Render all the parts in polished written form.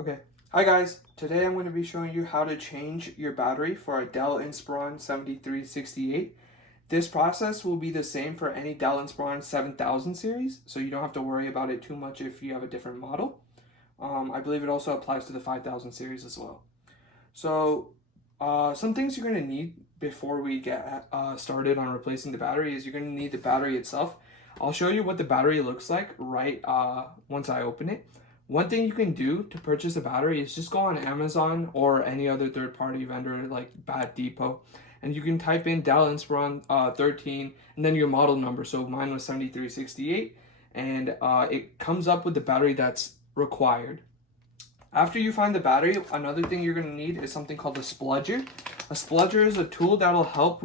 Okay. Hi guys. Today I'm going to be showing you how to change your battery for a Dell Inspiron 7368. This process will be the same for any Dell Inspiron 7000 series, so you don't have to worry about it too much if you have a different model. I believe it also applies to the 5000 series as well. So some things you're going to need before we get started on replacing the battery is you're going to need the battery itself. I'll show you what the battery looks like right once I open it. One thing you can do to purchase a battery is just go on Amazon or any other third-party vendor like Bat Depot, and you can type in Dell Inspiron 13 and then your model number. So mine was 7368, and it comes up with the battery that's required. After you find the battery, another thing you're going to need is something called a spludger. A spludger is a tool that'll help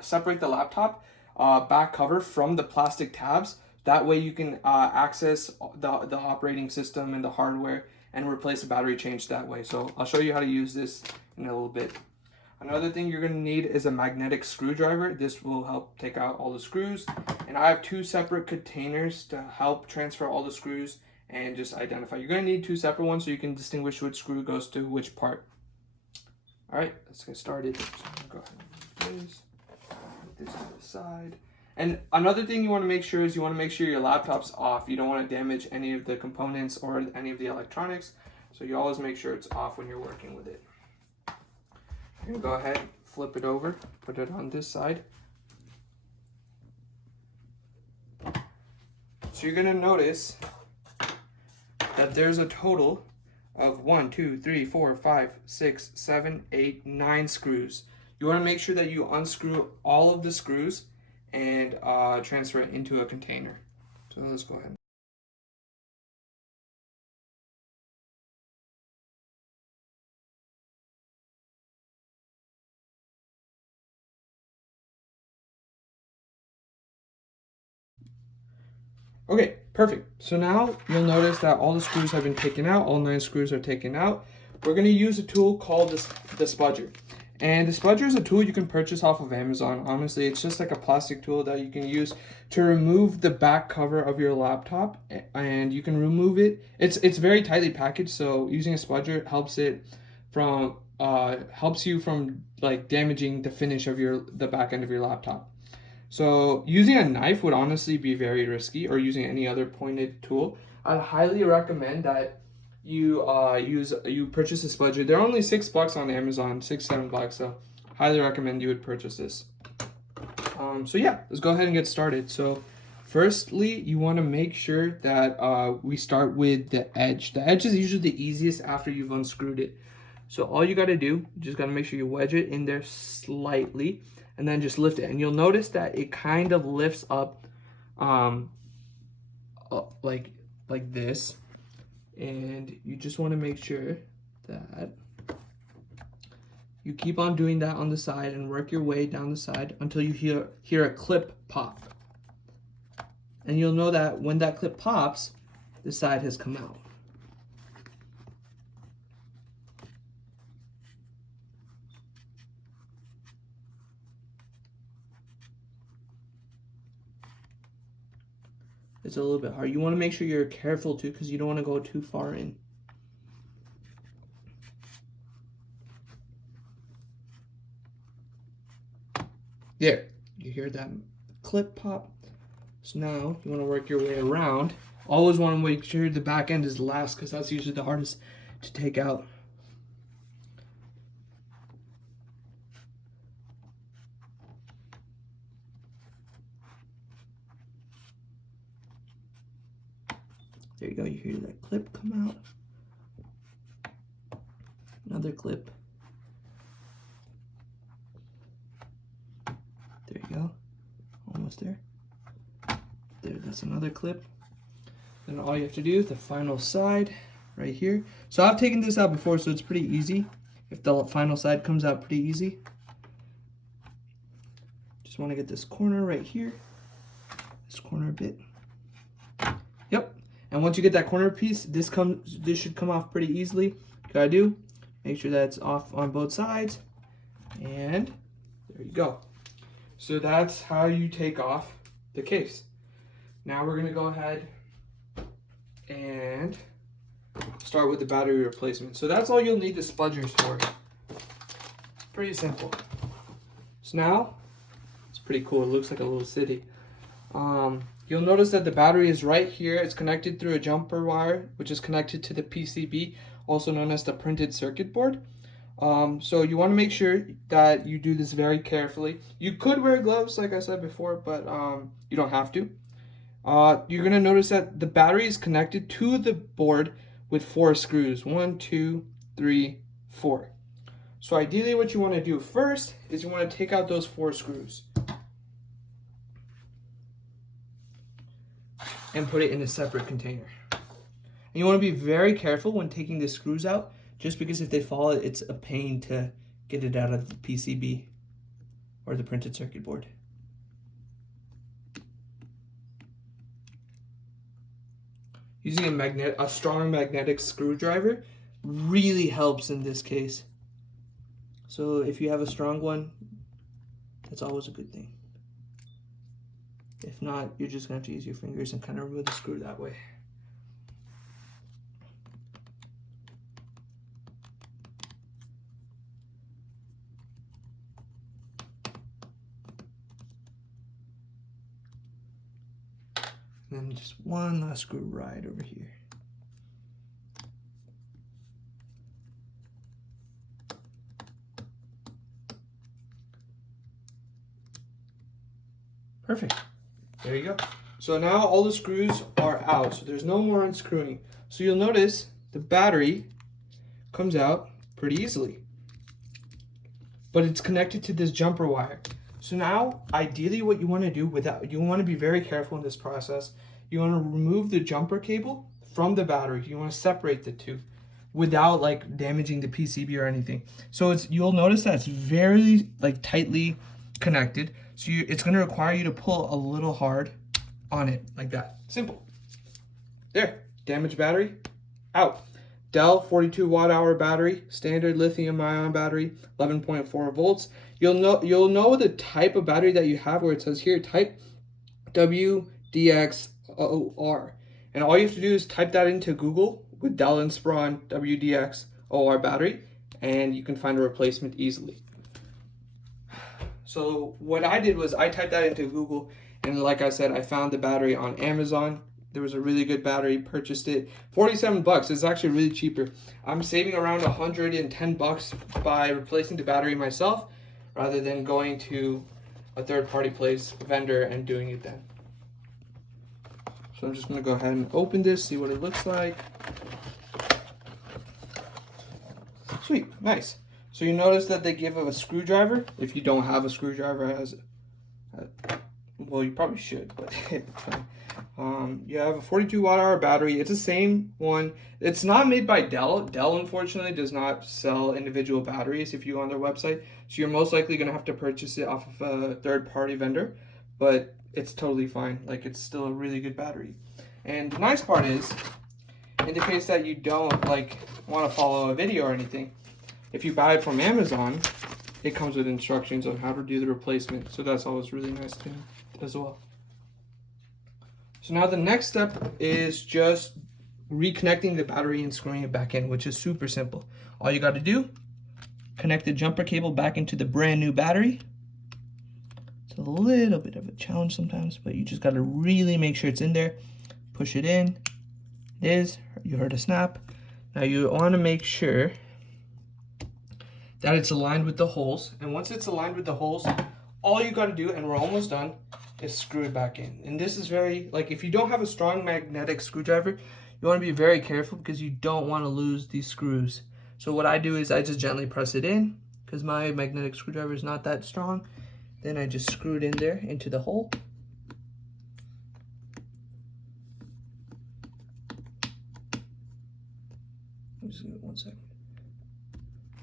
separate the laptop back cover from the plastic tabs. That way you can access the operating system and the hardware and replace the battery change that way. So I'll show you how to use this in a little bit. Another thing you're going to need is a magnetic screwdriver. This will help take out all the screws. And I have two separate containers to help transfer all the screws and just identify. You're going to need two separate ones so you can distinguish which screw goes to which part. All right, let's get started. So I'm going to go ahead and put this to the side. And another thing you want to make sure is you want to make sure your laptop's off. You don't want to damage any of the components or any of the electronics. So you always make sure it's off when you're working with it. I'm going to go ahead, flip it over, put it on this side. So you're going to notice that there's a total of 1, 2, 3, 4, 5, 6, 7, 8, 9 screws. You want to make sure that you unscrew all of the screws and transfer it into a container. So let's go ahead. Okay, perfect. So now you'll notice that all the screws have been taken out. All 9 screws are taken out. We're going to use a tool called the spudger. And the spudger is a tool you can purchase off of Amazon. Honestly, it's just like a plastic tool that you can use to remove the back cover of your laptop, and you can remove it. It's very tightly packaged, so using a spudger helps you from like damaging the finish of the back end of your laptop. So using a knife would honestly be very risky, or using any other pointed tool. I highly recommend that you purchase a spudger. They're only $6 on Amazon, $7. So highly recommend you would purchase this. So yeah, let's go ahead and get started. So firstly, you want to make sure that we start with the edge. The edge is usually the easiest after you've unscrewed it. So all you got to do, you just got to make sure you wedge it in there slightly and then just lift it. And you'll notice that it kind of lifts up like this. And you just want to make sure that you keep on doing that on the side and work your way down the side until you hear a clip pop. And you'll know that when that clip pops, the side has come out. It's a little bit hard. You want to make sure you're careful too, because you don't want to go too far in. There, you hear that clip pop. So now you want to work your way around. Always want to make sure the back end is last, because that's usually the hardest to take out. There you go, you hear that clip come out. Another clip. There you go, almost there. There, that's another clip. Then all you have to do is the final side right here. So I've taken this out before, so it's pretty easy. If the final side comes out pretty easy. Just want to get this corner right here. This corner a bit. Yep. And once you get that corner piece, this should come off pretty easily. You gotta do, make sure that it's off on both sides. And there you go. So that's how you take off the case. Now we're gonna go ahead and start with the battery replacement. So that's all you'll need the spudgers for. It's pretty simple. So now, it's pretty cool. It looks like a little city. You'll notice that the battery is right here. It's connected through a jumper wire, which is connected to the PCB, also known as the printed circuit board. So you want to make sure that you do this very carefully. You could wear gloves, like I said before, but you don't have to. You're going to notice that the battery is connected to the board with 4 screws. 1, 2, 3, 4. So ideally what you want to do first is you want to take out those 4 screws and put it in a separate container. And you want to be very careful when taking the screws out, just because if they fall, it's a pain to get it out of the PCB or the printed circuit board. Using a strong magnetic screwdriver really helps in this case. So if you have a strong one, that's always a good thing. If not, you're just going to have to use your fingers and kind of remove the screw that way. And then just one last screw right over here. Perfect. There you go. So now all the screws are out, so there's no more unscrewing. So you'll notice the battery comes out pretty easily, but it's connected to this jumper wire. So now, ideally what you want to do you want to be very careful in this process. You want to remove the jumper cable from the battery. You want to separate the two without like damaging the PCB or anything. So you'll notice that it's very like tightly connected. So it's going to require you to pull a little hard on it like that. Simple. There, damaged battery out. Dell 42 watt-hour battery, standard lithium-ion battery, 11.4 volts. You'll know the type of battery that you have, where it says here type WDX-OR. And all you have to do is type that into Google with Dell Inspiron WDX-OR battery, and you can find a replacement easily. So what I did was I typed that into Google, and like I said, I found the battery on Amazon. There was a really good battery, purchased it. 47 bucks, it's actually really cheaper. I'm saving around 110 bucks by replacing the battery myself, rather than going to a third-party vendor and doing it then. So I'm just gonna go ahead and open this, see what it looks like. Sweet, nice. So you notice that they give a screwdriver. If you don't have a screwdriver, well, you probably should, but it's fine. You have a 42 watt-hour battery. It's the same one. It's not made by Dell. Dell, unfortunately, does not sell individual batteries if you go on their website. So you're most likely going to have to purchase it off of a third-party vendor, but it's totally fine. Like, it's still a really good battery. And the nice part is, in the case that you don't want to follow a video or anything, if you buy it from Amazon, it comes with instructions on how to do the replacement. So that's always really nice too, as well. So now the next step is just reconnecting the battery and screwing it back in, which is super simple. All you got to do, connect the jumper cable back into the brand new battery. It's a little bit of a challenge sometimes, but you just got to really make sure it's in there. Push it in. It is. You heard a snap. Now you want to make sure that it's aligned with the holes. And once it's aligned with the holes, all you got to do, and we're almost done, is screw it back in. And this is very, if you don't have a strong magnetic screwdriver, you want to be very careful because you don't want to lose these screws. So what I do is I just gently press it in because my magnetic screwdriver is not that strong. Then I just screw it in there into the hole. Just give it 1 second.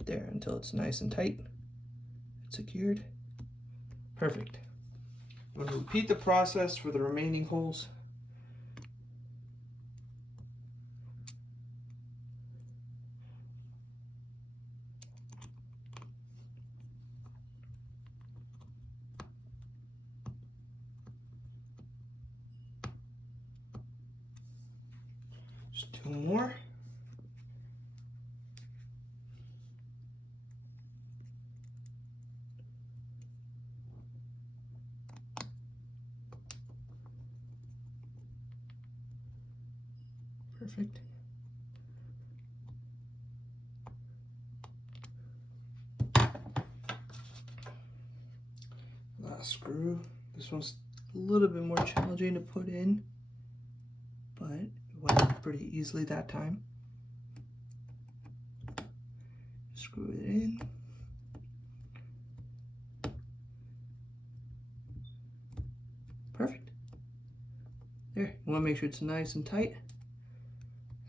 There, until it's nice and tight, secured. Perfect. I'm going to repeat the process for the remaining holes. Just 2 more. Perfect. Last screw. This one's a little bit more challenging to put in, but it went pretty easily that time. Screw it in. Perfect. There, you want to make sure it's nice and tight,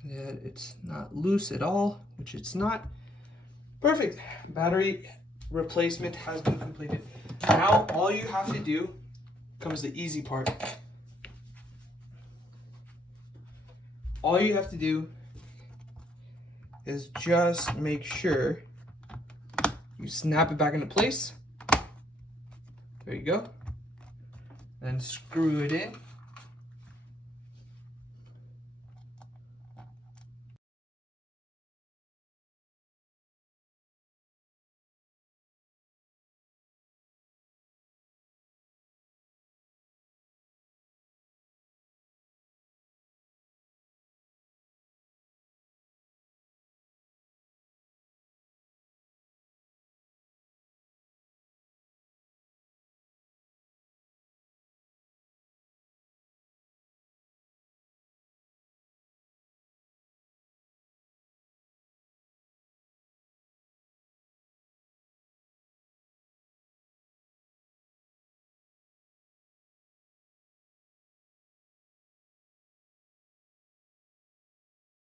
and that it's not loose at all, which it's not. Perfect. Battery replacement has been completed. Now all you have to do comes the easy part. All you have to do is just make sure you snap it back into place. There you go. Then screw it in.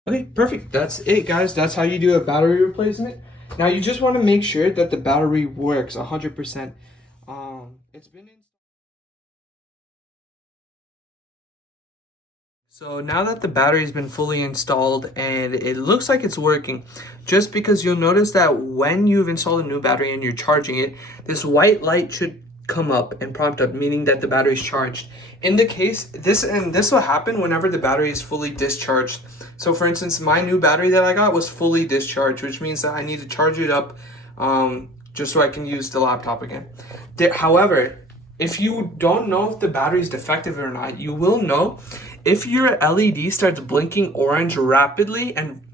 Okay, perfect. That's it, guys. That's how you do a battery replacement. Now you just want to make sure that the battery works 100%. It's been in. So now that the battery has been fully installed and it looks like it's working, just because you'll notice that when you've installed a new battery and you're charging it, this white light should come up and prompt up, meaning that the battery is charged. In the case, this will happen whenever the battery is fully discharged. So for instance, my new battery that I got was fully discharged, which means that I need to charge it up just so I can use the laptop again. However, if you don't know if the battery is defective or not, you will know if your LED starts blinking orange rapidly and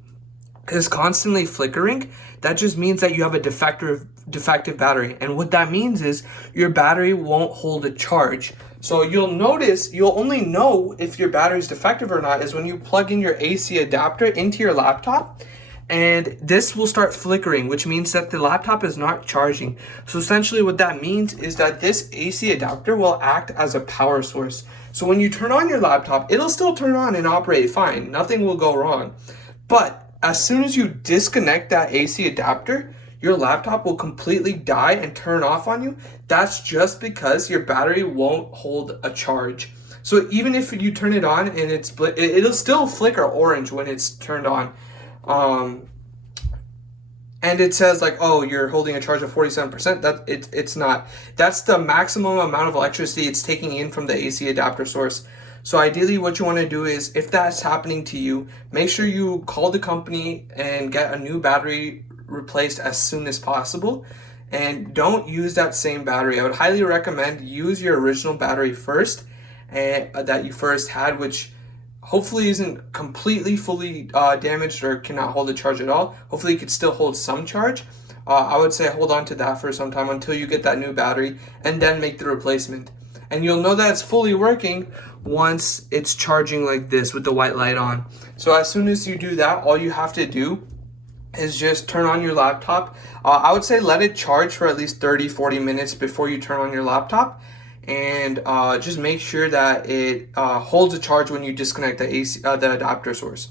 is constantly flickering. That just means that you have a defective battery. And what that means is your battery won't hold a charge. So you'll only know if your battery is defective or not is when you plug in your AC adapter into your laptop, and this will start flickering, which means that the laptop is not charging. So essentially what that means is that this AC adapter will act as a power source. So when you turn on your laptop, it'll still turn on and operate fine. Nothing will go wrong. But as soon as you disconnect that AC adapter, your laptop will completely die and turn off on you. That's just because your battery won't hold a charge. So even if you turn it on and it'll still flicker orange when it's turned on. And it says like, oh, you're holding a charge of 47%. It's not. That's the maximum amount of electricity it's taking in from the AC adapter source. So ideally what you want to do is, if that's happening to you, make sure you call the company and get a new battery replaced as soon as possible. And don't use that same battery. I would highly recommend use your original battery first, and that you first had, which hopefully isn't completely fully damaged or cannot hold a charge at all. Hopefully it could still hold some charge. I would say hold on to that for some time until you get that new battery, and then make the replacement. And you'll know that it's fully working once it's charging like this with the white light on. So as soon as you do that, all you have to do is just turn on your laptop. I would say let it charge for at least 30-40 minutes before you turn on your laptop. And just make sure that it holds a charge when you disconnect the adapter source.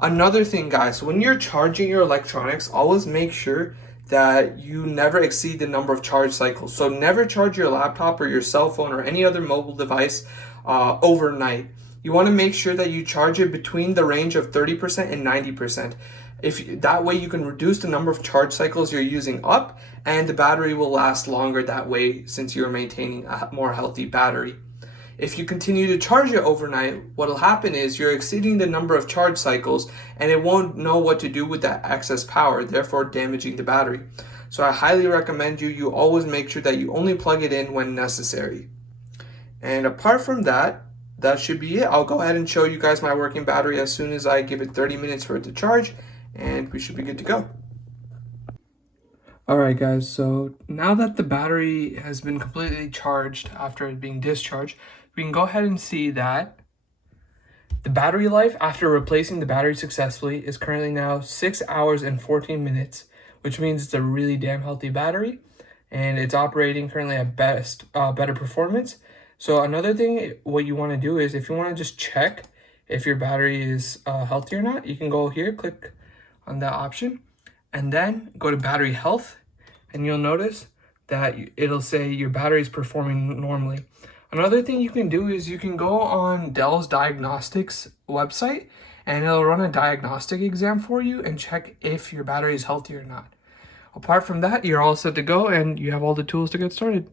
Another thing, guys, when you're charging your electronics, always make sure that you never exceed the number of charge cycles. So never charge your laptop or your cell phone or any other mobile device overnight. You want to make sure that you charge it between the range of 30% and 90%. That way you can reduce the number of charge cycles you're using up, and the battery will last longer that way, since you're maintaining a more healthy battery. If you continue to charge it overnight, what will happen is you're exceeding the number of charge cycles, and it won't know what to do with that excess power, therefore damaging the battery. So I highly recommend you always make sure that you only plug it in when necessary. And apart from that, that should be it. I'll go ahead and show you guys my working battery as soon as I give it 30 minutes for it to charge, and we should be good to go. Alright guys, so now that the battery has been completely charged after it being discharged, we can go ahead and see that the battery life after replacing the battery successfully is currently now 6 hours and 14 minutes, which means it's a really damn healthy battery, and it's operating currently at better performance. So another thing, what you want to do is if you want to just check if your battery is healthy or not, you can go here, click on that option, and then go to battery health, and you'll notice that it'll say your battery is performing normally. Another thing you can do is you can go on Dell's diagnostics website, and it'll run a diagnostic exam for you and check if your battery is healthy or not. Apart from that, you're all set to go and you have all the tools to get started.